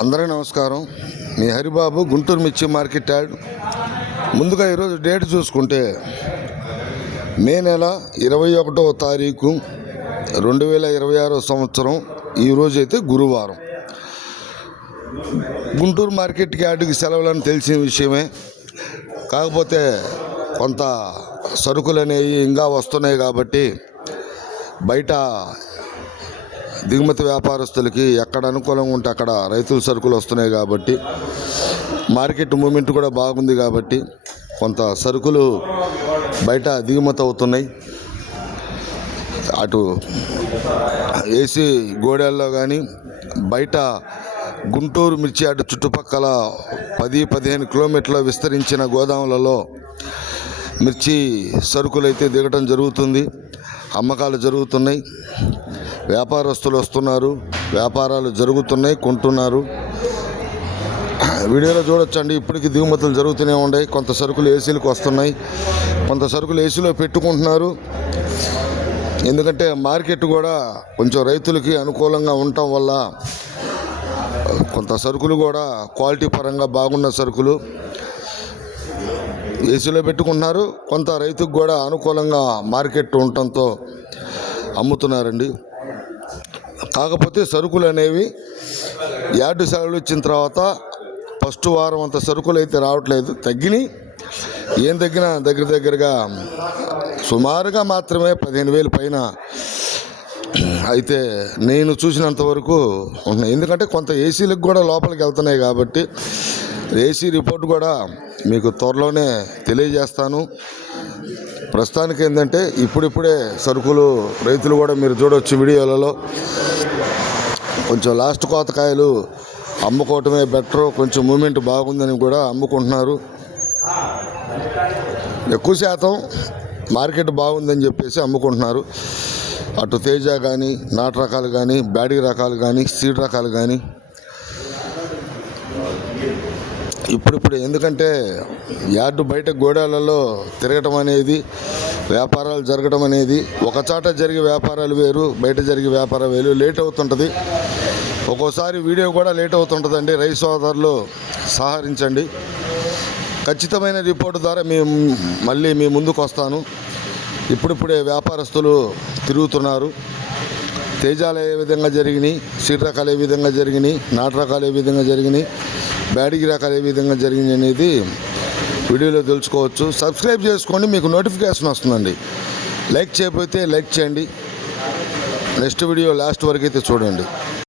అందరికీ నమస్కారం. మీ హరిబాబు, గుంటూరు మిర్చి మార్కెట్ యార్డ్. ముందుగా ఈరోజు డేట్ చూసుకుంటే మే నెల 21వ తారీఖు 2026 సంవత్సరం. ఈరోజు అయితే గురువారం. గుంటూరు మార్కెట్ యార్డుకి సెలవులని తెలిసిన విషయమే. కాకపోతే కొంత సరుకులు అనేవి ఇంకా వస్తున్నాయి కాబట్టి బయట దిగుమతి వ్యాపారస్తులకి ఎక్కడ అనుకూలంగా ఉంటే అక్కడ రైతుల సరుకులు వస్తున్నాయి కాబట్టి మార్కెట్ మూమెంట్ కూడా బాగుంది కాబట్టి కొంత సరుకులు బయట దిగుమతి అవుతున్నాయి. అటు ఏసీ గోడెల్లో కానీ బయట గుంటూరు మిర్చి యార్డు చుట్టుపక్కల 10-15 కిలోమీటర్ల విస్తరించిన గోదాములలో మిర్చి సరుకులు అయితే దిగటం జరుగుతుంది. అమ్మకాలు జరుగుతున్నాయి, వ్యాపారస్తులు వస్తున్నారు, వ్యాపారాలు జరుగుతున్నాయి, కొంటున్నారు. వీడియోలో చూడొచ్చండి. ఇప్పటికీ దిగుమతులు జరుగుతూనే ఉన్నాయి. కొంత సరుకులు ఏసీలకు వస్తున్నాయి, కొంత సరుకులు ఏసీలో పెట్టుకుంటున్నారు. ఎందుకంటే మార్కెట్ కూడా కొంచెం రైతులకి అనుకూలంగా ఉండటం వల్ల కొంత సరుకులు కూడా క్వాలిటీ పరంగా బాగున్న సరుకులు ఏసీలో పెట్టుకుంటున్నారు. కొంత రైతుకు కూడా అనుకూలంగా మార్కెట్ ఉండటంతో అమ్ముతున్నారండి. కాకపోతే సరుకులు అనేవి యార్డు సెలవులు ఇచ్చిన తర్వాత ఫస్ట్ వారం అంత సరుకులు అయితే రావట్లేదు, తగ్గినాయి. ఏం తగ్గినా దగ్గరగా సుమారుగా మాత్రమే 15,000 పైన అయితే నేను చూసినంత వరకు ఉన్నాయి. ఎందుకంటే కొంత ఏసీలకు కూడా లోపలికి వెళ్తున్నాయి కాబట్టి ఏసీ రిపోర్ట్ కూడా మీకు త్వరలోనే తెలియజేస్తాను. ప్రస్తుతానికి ఏంటంటే ఇప్పుడిప్పుడే సరుకులు రైతులు కూడా మీరు చూడవచ్చు వీడియోలలో. కొంచెం లాస్ట్ కోతకాయలు అమ్ముకోవటమే బెటరు. కొంచెం మూమెంట్ బాగుందని కూడా అమ్ముకుంటున్నారు. ఎక్కువ శాతం మార్కెట్ బాగుందని చెప్పేసి అమ్ముకుంటున్నారు. అటు తేజ కానీ, నాటు రకాలు కానీ, బ్యాడీ రకాలు కానీ, సీడ్ రకాలు కానీ ఇప్పుడిప్పుడు ఎందుకంటే యార్డు బయట గోడాలలో తిరగటం అనేది, వ్యాపారాలు జరగడం అనేది, ఒక చాట జరిగే వ్యాపారాలు వేరు, బయట జరిగే వ్యాపారం వేరు. లేట్ అవుతుంటుంది. ఒక్కోసారి వీడియో కూడా లేట్ అవుతుంటుందండి. రైతు సోదరులు సహకరించండి. ఖచ్చితమైన రిపోర్టు ద్వారా మళ్ళీ మీ ముందుకు వస్తాను. ఇప్పుడిప్పుడే వ్యాపారస్తులు తిరుగుతున్నారు. తేజాలు ఏ విధంగా జరిగినాయి, సీడ్ రకాలు ఏ విధంగా జరిగినాయి, నాటు రకాలు ఏ విధంగా జరిగినాయి, బ్యాడీ రకాలు ఏ విధంగా జరిగినాయి అనేది వీడియోలో తెలుసుకోవచ్చు. సబ్స్క్రైబ్ చేసుకోండి, మీకు నోటిఫికేషన్ వస్తుందండి. లైక్ చేయకపోతే లైక్ చేయండి. నెక్స్ట్ వీడియో లాస్ట్ వరకు అయితే చూడండి.